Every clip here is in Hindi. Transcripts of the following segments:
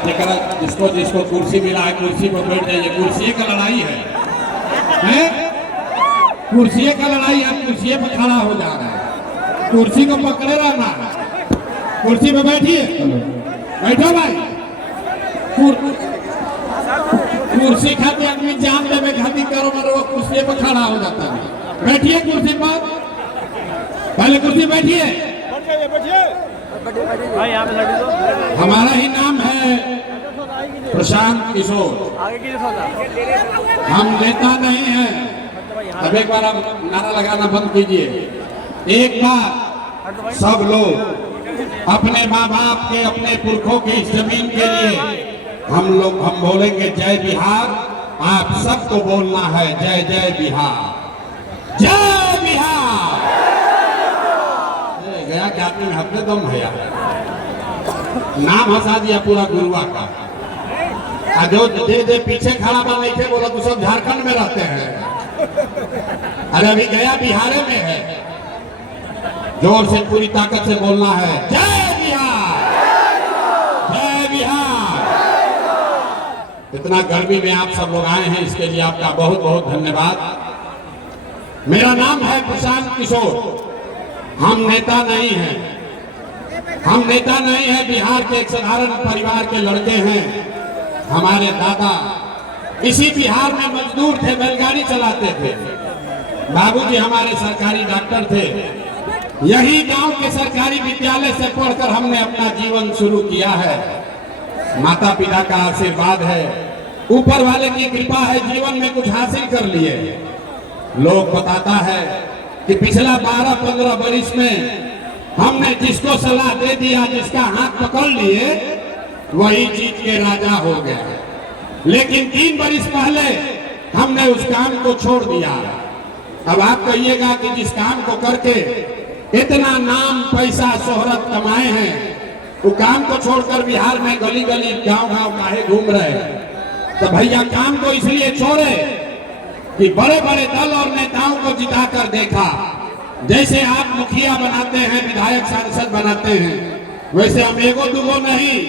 जिसको जिसको कुर्सी मिला है कुर्सी पर बैठ जाइए। कुर्सी का लड़ाई है? कुर्सी का लड़ाई है, कुर्सी पर खड़ा हो जा रहा है, कुर्सी को पकड़े रहना है। कुर्सी पे बैठिए, बैठो भाई। कुर्सी खाती आदमी जान देवे खाती करो मरो, कुर्सी पर खड़ा हो जाता है। बैठिए कुर्सी पर, पहले कुर्सी बैठिए। हमारा ही नाम है प्रशांत किशोर, हम नेता नहीं हैं। अब एक बार आप नारा लगाना बंद कीजिए। एक बार सब लोग अपने माँ बाप के, अपने पुरखों की इस जमीन के लिए हम बोलेंगे जय बिहार। आप सबको बोलना है जय जय बिहार, जय बिहार। गया क्या आदमी हफ्ते दम है यार, नाम हंसा दिया पूरा गुरुआ का। जो दे पीछे खड़ा बन नहीं थे बोला तो सब झारखंड में रहते हैं। अरे अभी गया बिहार में है। जोर से पूरी ताकत से बोलना है जय बिहार, जय बिहार। इतना गर्मी में आप सब लोग आए हैं, इसके लिए आपका बहुत बहुत धन्यवाद। मेरा नाम है प्रशांत किशोर, हम नेता नहीं हैं, हम नेता नहीं हैं। बिहार के एक साधारण परिवार के लड़के हैं। हमारे दादा इसी बिहार में मजदूर थे, बैलगाड़ी चलाते थे। बाबूजी हमारे सरकारी डॉक्टर थे। यही गांव के सरकारी विद्यालय से पढ़कर हमने अपना जीवन शुरू किया है। माता पिता का आशीर्वाद है, ऊपर वाले की कृपा है, जीवन में कुछ हासिल कर लिए। लोग बताता है कि पिछला 12-15 वर्ष में हमने जिसको सलाह दे दिया, जिसका हाथ पकड़ लिए, वही जीत के राजा हो गया। लेकिन 3 वर्ष पहले हमने उस काम को छोड़ दिया। अब आप कहिएगा कि जिस काम को करके इतना नाम पैसा शोहरत कमाए हैं, वो काम को छोड़कर बिहार में गली गली गांव गांव काहे घूम रहे हैं? तो भैया काम को इसलिए छोड़े कि बड़े बड़े दल और नेताओं को जिताकर देखा। जैसे आप मुखिया बनाते हैं, विधायक सांसद बनाते हैं, वैसे हम एगो दुगो नहीं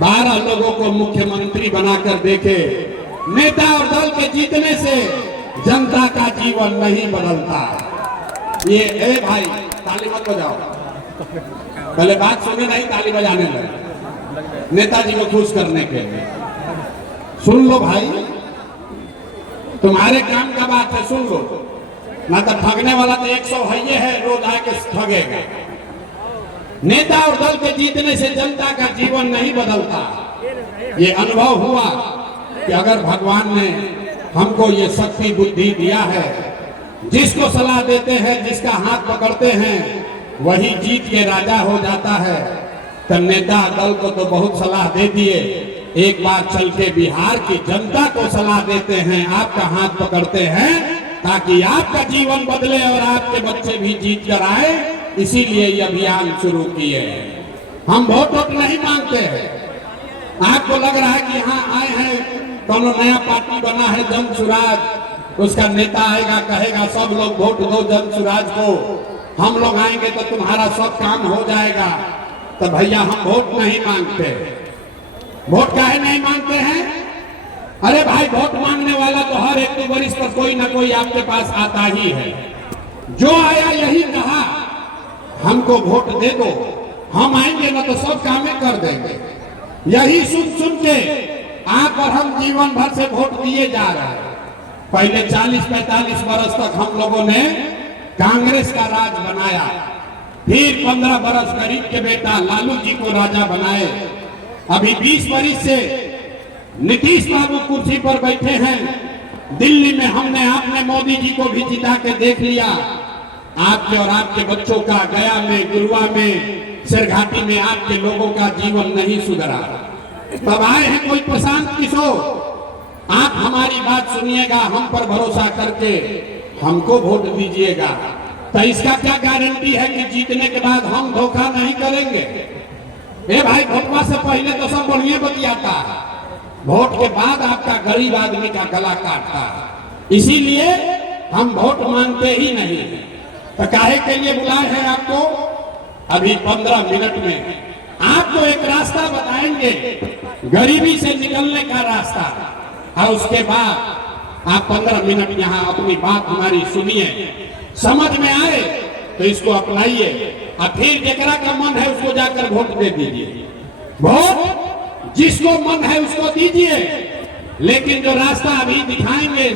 12 लोगों को मुख्यमंत्री बनाकर देखे। नेता और दल के जीतने से जनता का जीवन नहीं बदलता। ये ए भाई ताली मत बजाओ, पहले बात सुने, नहीं ताली बजाने लगे नेताजी को खुश करने के लिए। सुन लो भाई, तुम्हारे काम का बात है, सुन लो ना। तो ठगने वाला तो 100 है, रोज आके ठगेगा। नेता और दल के जीतने से जनता का जीवन नहीं बदलता। ये अनुभव हुआ कि अगर भगवान ने हमको ये शक्ति बुद्धि दिया है, जिसको सलाह देते हैं, जिसका हाथ पकड़ते हैं, वही जीत के राजा हो जाता है। तो नेता दल को तो बहुत सलाह दे दिए, एक बार चल के बिहार की जनता को सलाह देते हैं, आपका हाथ पकड़ते हैं, ताकि आपका जीवन बदले और आपके बच्चे भी जीत कर आए। इसीलिए ये अभियान शुरू किए। हम वोट नहीं मांगते हैं। आपको लग रहा है कि यहाँ आए हैं, दोनों नया पार्टी बना है जन सुराज, उसका नेता आएगा कहेगा सब लोग वोट दो जन सुराज को, हम लोग आएंगे तो तुम्हारा सब काम हो जाएगा। तो भैया हम वोट नहीं मांगते। वोट काहे नहीं मांगते हैं? अरे भाई वोट मांगने वाला तो हर 1-2 वर्ष पर कोई ना कोई आपके पास आता ही है। जो आया यही कहा हमको वोट दे दो, हम आएंगे ना तो सब कामें कर देंगे। यही सुन सुन के आप और हम जीवन भर से वोट दिए जा रहे हैं। पहले 40-45 वर्ष तक हम लोगों ने कांग्रेस का राज बनाया, फिर 15 वर्ष गरीब के बेटा लालू जी को राजा बनाए। अभी 20 वर्ष से नीतीश बाबू कुर्सी पर बैठे हैं। दिल्ली में हमने आपने मोदी जी को भी जिता के देख लिया। आपके और आपके बच्चों का गया में, गुरुआ में, सिरघाटी में आपके लोगों का जीवन नहीं सुधरा। तब आए हैं कोई प्रशांत किशोर, आप हमारी बात सुनिएगा, हम पर भरोसा करके हमको वोट दीजिएगा। तो इसका क्या गारंटी है कि जीतने के बाद हम धोखा नहीं करेंगे? ए भाई वोटवा से पहले तो सब बढ़िया बतियाता है, वोट के बाद आपका गरीब आदमी का गला काटता है। इसीलिए हम वोट मांगते ही नहीं। तो काहे के लिए बुलाए हैं आपको? अभी 15 मिनट में आपको एक रास्ता बताएंगे, गरीबी से निकलने का रास्ता, और उसके बाद आप 15 मिनट यहाँ अपनी बात हमारी सुनिए, समझ में आए तो इसको अपनाइए, और फिर जेकरा का मन है उसको जाकर वोट दे दीजिए। वोट जिसको मन है उसको दीजिए, लेकिन जो रास्ता अभी दिखाएंगे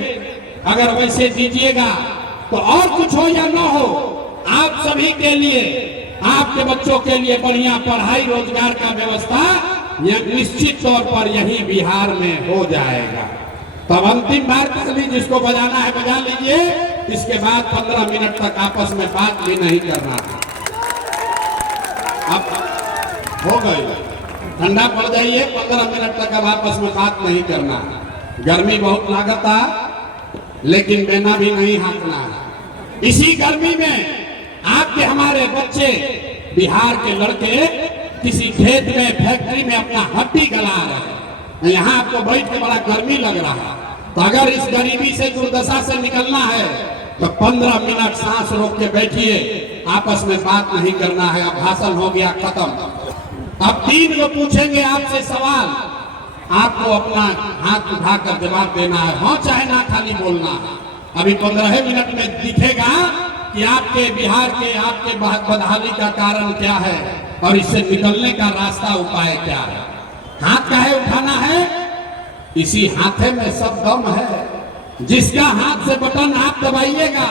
अगर वैसे दीजिएगा तो और कुछ हो या ना हो, आप सभी के लिए, आपके बच्चों के लिए बढ़िया पढ़ाई रोजगार का व्यवस्था यह निश्चित तौर पर यही बिहार में हो जाएगा। तब अंतिम बार पहली जिसको बजाना है बजा लीजिए, इसके बाद 15 मिनट तक आपस में बात भी नहीं करना। अब हो गई, ठंडा पड़ जाइए, 15 मिनट तक अब आपस में बात नहीं करना। गर्मी बहुत लागता, लेकिन बेना भी नहीं हाँकना है। इसी गर्मी में आपके हमारे बच्चे, बिहार के लड़के किसी खेत में फैक्ट्री में अपना हड्डी गला रहे हैं, यहाँ आपको बैठ के बड़ा गर्मी लग रहा है। तो अगर इस गरीबी से दुर्दशा से निकलना है तो 15 मिनट सांस रोक के बैठिए, आपस में बात नहीं करना है। अब भाषण हो गया खत्म। अब 3 लोग पूछेंगे आपसे सवाल, आपको अपना हाथ उठाकर जवाब देना है, हाँ चाहे ना, खाली बोलना है। अभी 15 मिनट में दिखेगा कि आपके बिहार के, आपके बदहाली का कारण क्या है और इससे निकलने का रास्ता, उपाय क्या है। हाथ काहे उठाना है? इसी हाथे में सब दम है। जिसका हाथ से बटन आप दबाइएगा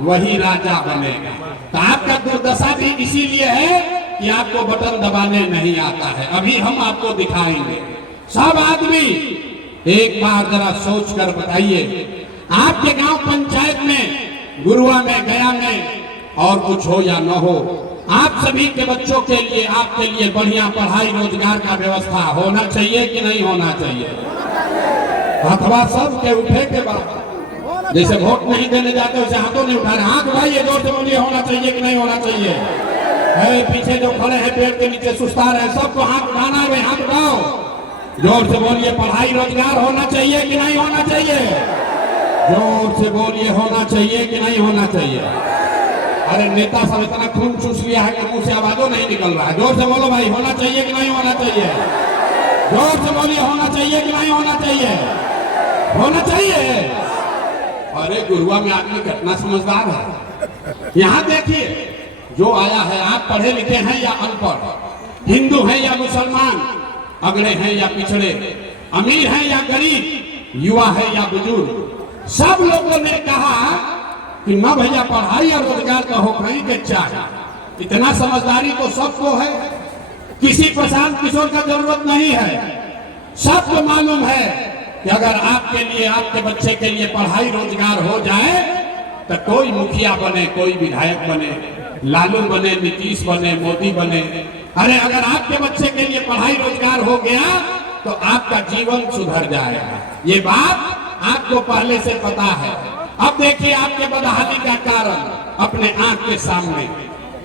वही राजा बनेगा। तो आपका दुर्दशा भी इसीलिए है कि आपको बटन दबाने नहीं आता है। अभी हम आपको दिखाएंगे। सब आदमी एक बार जरा सोच कर बताइए, आपके गांव पंचायत में, गुरुआ में, गया में और कुछ हो या न हो, आप सभी के बच्चों के लिए, आपके लिए बढ़िया पढ़ाई रोजगार का व्यवस्था होना चाहिए कि नहीं होना चाहिए? अथवा सब के उठे के बाद, जैसे वोट नहीं देने जाते वैसे हाथों नहीं उठा रहे, हाथ उठाइए, जोर से बोलिए, होना चाहिए कि नहीं होना चाहिए? है पीछे जो खड़े हैं पेड़ के नीचे सुस्ता रहे, सबको हाथ उठाना है, हाथ उठाओ, जोर से बोलिए, पढ़ाई रोजगार होना चाहिए कि नहीं होना चाहिए? जोर से बोलिए, होना चाहिए कि नहीं होना चाहिए? अरे नेता सब इतना खून चूस लिया है कि मुंह से आवाजों नहीं निकल रहा है। जोर से बोलो भाई, होना चाहिए कि नहीं होना चाहिए? जोर से बोलिए, होना चाहिए कि नहीं होना चाहिए? होना चाहिए। अरे गुरुआ में आदमी कितना समझदार है। यहाँ देखिए, जो आया है, आप पढ़े लिखे हैं या अनपढ़, हिंदू हैं या मुसलमान, अगड़े हैं या पिछड़े, अमीर हैं या गरीब, युवा है या बुजुर्ग, सब लोगों ने कहा कि न भैया पढ़ाई और रोजगार का हो कहीं के चाहे। इतना समझदारी तो सबको है, किसी प्रशांत किशोर का जरूरत नहीं है। सबको मालूम है कि अगर आपके लिए, आपके बच्चे के लिए पढ़ाई रोजगार हो जाए तो कोई मुखिया बने, कोई विधायक बने, लालू बने, नीतीश बने, मोदी बने, अरे अगर आपके बच्चे के लिए पढ़ाई रोजगार हो गया तो आपका जीवन सुधर जाएगा। ये बात आपको पहले से पता है। अब देखिए आपके बदहाली का कारण अपने आंख के सामने।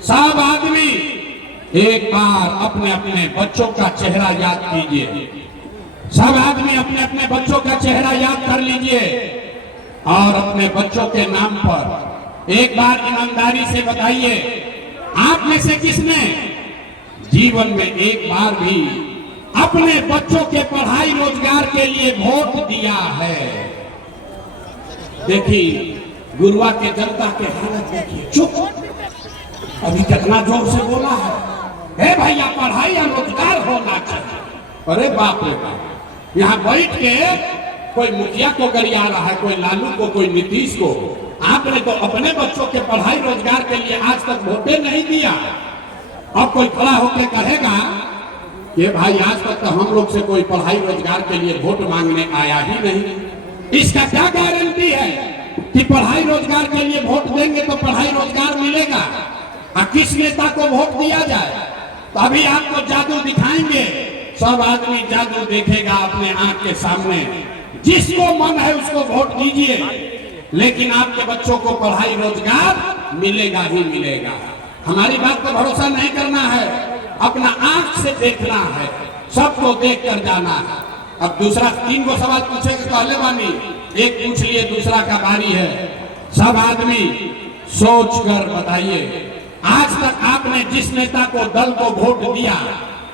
सब आदमी एक बार अपने अपने बच्चों का चेहरा याद कीजिए। सब आदमी अपने अपने बच्चों का चेहरा याद कर लीजिए और अपने बच्चों के नाम पर एक बार ईमानदारी से बताइए, आप में से किसने जीवन में एक बार भी अपने बच्चों के पढ़ाई रोजगार के लिए वोट दिया है? देखिए गुरुआ के जनता के हालत देखिए, चुप। अभी कितना जोर से बोला है, भैया पढ़ाई और रोजगार होना चाहिए। अरे बाप रे बाप, यहाँ बैठ के कोई मुखिया को गरिया रहा है, कोई लालू को, कोई नीतीश को। आपने तो अपने बच्चों के पढ़ाई रोजगार के लिए आज तक वोटे नहीं दिया। अब कोई खड़ा होकर कहेगा कि भाई आज तक तो हम लोग से कोई पढ़ाई रोजगार के लिए वोट मांगने आया ही नहीं। इसका क्या गारंटी है कि पढ़ाई रोजगार के लिए वोट देंगे तो पढ़ाई रोजगार मिलेगा? और किस नेता को वोट दिया जाए? तो अभी आपको जादू दिखाएंगे, सब आदमी जादू देखेगा अपने आंख के सामने। जिसको मन है उसको वोट दीजिए, लेकिन आपके बच्चों को पढ़ाई रोजगार मिलेगा ही मिलेगा। हमारी बात पर भरोसा नहीं करना है, अपना आंख से देखना है, सबको देख कर जाना है। अब दूसरा 3 को सवाल पूछेंगे, पहले वाली एक पूछ लिए, दूसरा का बारी है। सब आदमी सोच कर बताइए, आज तक आपने जिस नेता को, दल को वोट दिया,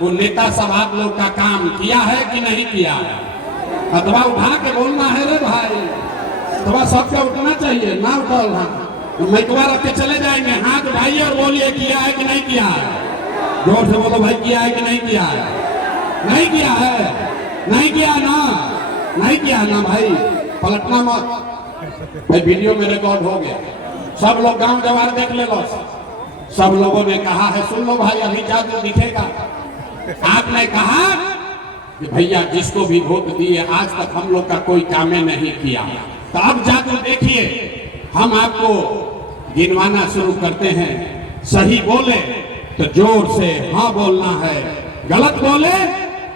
वो नेता सब आप लोग का काम किया है कि नहीं किया है? अथवा उठा के बोलना है रे भाई, अथवा सबके उठना चाहिए, ना उठा मैकवा रख के चले जाएंगे। हाथ उठाइए और बोलिए किया है कि नहीं किया है। जोर से बोलो भाई, किया है कि नहीं किया है? नहीं किया है, नहीं किया ना, नहीं किया ना भाई, पलटना मत भाई। वीडियो में रिकॉर्ड हो गया, सब लोग गांव जवार देख ले लो। सब लोगों ने कहा है, सुन लो भाई अभी जादू दिखेगा। आपने कहा कि भैया जिसको भी वोट दिए आज तक हम लोग का कोई काम नहीं किया, तो अब जादू देखिए। हम आपको गिनवाना शुरू करते हैं, सही बोले तो जोर से हाँ बोलना है, गलत बोले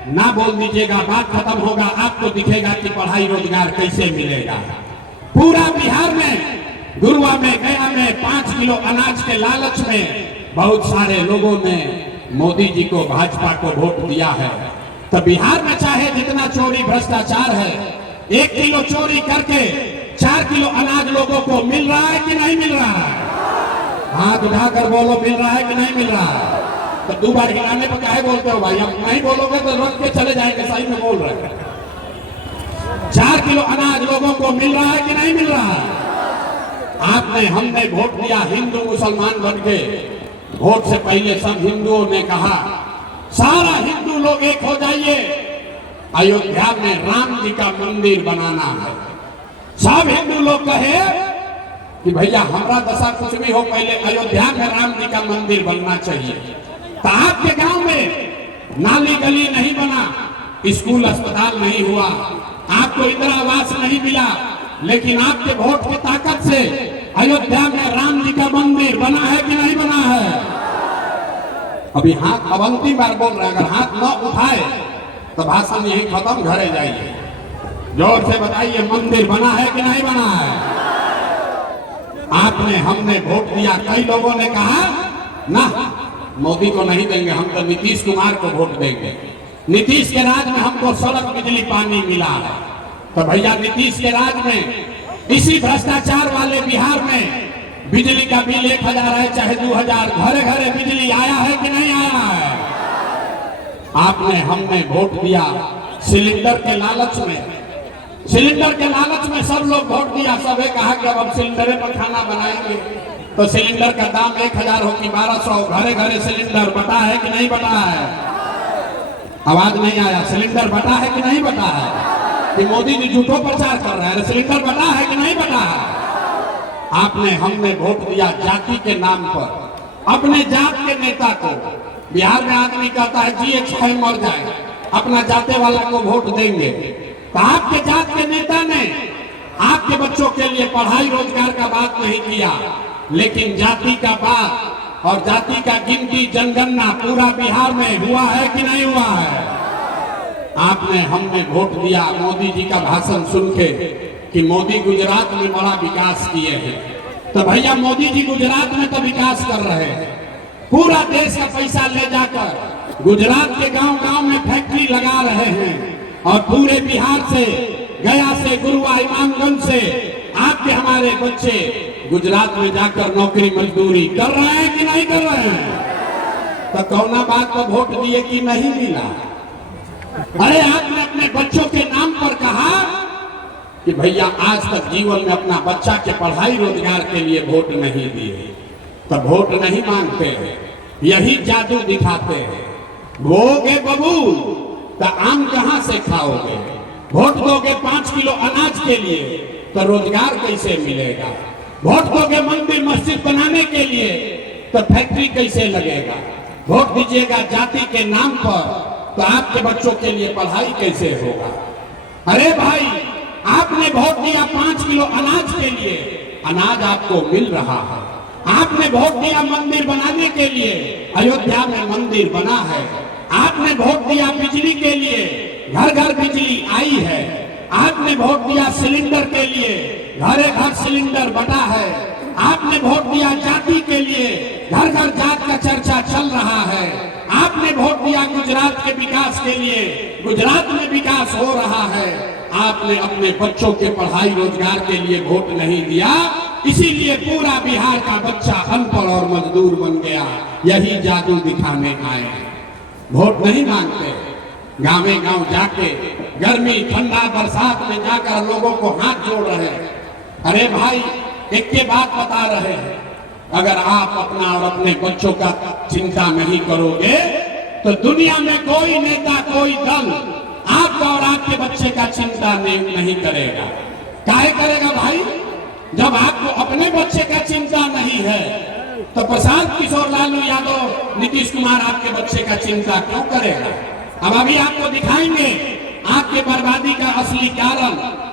ना बोल दीजिएगा, बात खत्म होगा। आपको दिखेगा कि पढ़ाई रोजगार कैसे मिलेगा। पूरा बिहार में, गुरुआ में, गया में 5 किलो अनाज के लालच में बहुत सारे लोगों ने मोदी जी को, भाजपा को वोट दिया है। तो बिहार में चाहे जितना चोरी भ्रष्टाचार है, 1 किलो चोरी करके 4 किलो अनाज लोगों को मिल रहा है कि नहीं मिल रहा है? हाथ उठाकर बोलो, मिल रहा है कि नहीं मिल रहा है? तो 2 बार हिलाने पर काहे बोलते हो भाई? अब नहीं बोलोगे तो रख के चले जाएंगे। सही में बोल रहे हैं। 4 किलो अनाज लोगों को मिल रहा है कि नहीं मिल रहा है? आपने, हमने वोट दिया हिंदू मुसलमान बन के। वोट से पहले सब हिंदुओं ने कहा सारा हिंदू लोग एक हो जाइए, अयोध्या में राम जी का मंदिर बनाना है। सब हिंदू लोग कहे कि भैया हमारा दशा कुछ भी हो, पहले अयोध्या में राम जी का मंदिर बनना चाहिए। तो आपके गांव में नाली गली नहीं बना, स्कूल अस्पताल नहीं हुआ, आपको इंदिरा आवास नहीं मिला, लेकिन आपके वोट की ताकत से अयोध्या में राम जी का मंदिर बना है कि नहीं बना है? अभी हाथ अवंती बार बोल रहे हैं, अगर हाथ न उठाए तो भाषण यही खत्म, घरे जाइए। जोर से बताइए, मंदिर बना है कि नहीं बना है? आपने, हमने वोट दिया। कई लोगों ने कहा ना मोदी को नहीं देंगे, हम तो नीतीश कुमार को वोट देंगे। नीतीश के राज में हमको सड़क बिजली पानी मिला है। तो भैया नीतीश के राज में इसी भ्रष्टाचार वाले बिहार में बिजली का बिल 1000 है चाहे 2000, घरे घरे बिजली आया है कि नहीं आया है? आपने, हमने वोट दिया सिलेंडर के लालच में। सिलेंडर के लालच में सब लोग वोट दिया। सबे कहा कि अब सिलेंडर पर खाना बनाएंगे। तो सिलेंडर का दाम 1000 हो कि 1200, घरे घरे सिलेंडर बटा है कि नहीं बटा है? आवाज नहीं आया। सिलेंडर बटा है कि नहीं बटा है? कि मोदी जी झूठो प्रचार कर रहे हैं? सिलेंडर बटा है कि नहीं बटा है? आपने, हमने वोट दिया जाति के नाम पर, अपने जात के नेता को। बिहार में आदमी कहता है जिए चाहे मर जाए, अपना जाते वाला को वोट देंगे। तो आपके जात के नेता ने आपके बच्चों के लिए पढ़ाई रोजगार का बात नहीं किया, लेकिन जाति का बात और जाति का गिनती जनगणना पूरा बिहार में हुआ है कि नहीं हुआ है? आपने, हमने वोट दिया मोदी जी का भाषण सुन के कि मोदी गुजरात में बड़ा विकास किए हैं। तो भैया मोदी जी गुजरात में तो विकास कर रहे हैं, पूरा देश का पैसा ले जाकर गुजरात के गांव गांव में फैक्ट्री लगा रहे हैं, और पूरे बिहार से, गया से, गुरुआ, इमामगंज से आपके हमारे बच्चे गुजरात में जाकर नौकरी मजदूरी कर रहे हैं कि नहीं कर रहे हैं? तो कौना बात को वोट दिए कि नहीं मिला? अरे आपने अपने बच्चों के नाम पर कहा कि भैया आज तक जीवन में अपना बच्चा के पढ़ाई रोजगार के लिए वोट नहीं दिए, तो वोट नहीं मांगते हैं, यही जादू दिखाते हैं। बोगे बबूल तो आम कहां से खाओगे? वोट दोगे 5 किलो अनाज के लिए तो रोजगार कैसे मिलेगा? वोट दोगे मंदिर मस्जिद बनाने के लिए तो फैक्ट्री कैसे लगेगा? वोट दीजिएगा जाति के नाम पर तो आपके बच्चों के लिए पढ़ाई कैसे होगा? अरे भाई, आपने वोट दिया 5 किलो अनाज के लिए, अनाज आपको मिल रहा है। आपने वोट दिया मंदिर बनाने के लिए, अयोध्या में मंदिर बना है। आपने वोट दिया बिजली के लिए, घर घर बिजली आई है। आपने वोट दिया सिलेंडर के लिए, घरे घर सिलेंडर बटा है। आपने वोट दिया जाति के लिए, घर घर जात का चर्चा चल रहा है। आपने वोट दिया गुजरात के विकास के लिए, गुजरात में विकास हो रहा है। आपने अपने बच्चों के पढ़ाई रोजगार के लिए वोट नहीं दिया, इसीलिए पूरा बिहार का बच्चा अनपढ़ और मजदूर बन गया। यही जादू दिखाने आए हैं। वोट नहीं मांगते, गाँव गांव जाके गर्मी ठंडा बरसात में जाकर लोगों को हाथ जोड़ रहे हैं। अरे भाई, एक के बात बता रहे हैं, अगर आप अपना और अपने बच्चों का चिंता नहीं करोगे तो दुनिया में कोई नेता, कोई दल आपका और आपके बच्चे का चिंता नहीं करेगा। काहे करेगा भाई? जब आपको अपने बच्चे का चिंता नहीं है तो प्रशांत किशोर लालू यादव, नीतीश कुमार आपके बच्चे का चिंता क्यों करेगा? अब अभी आपको दिखाएंगे आपके बर्बादी का असली कारण।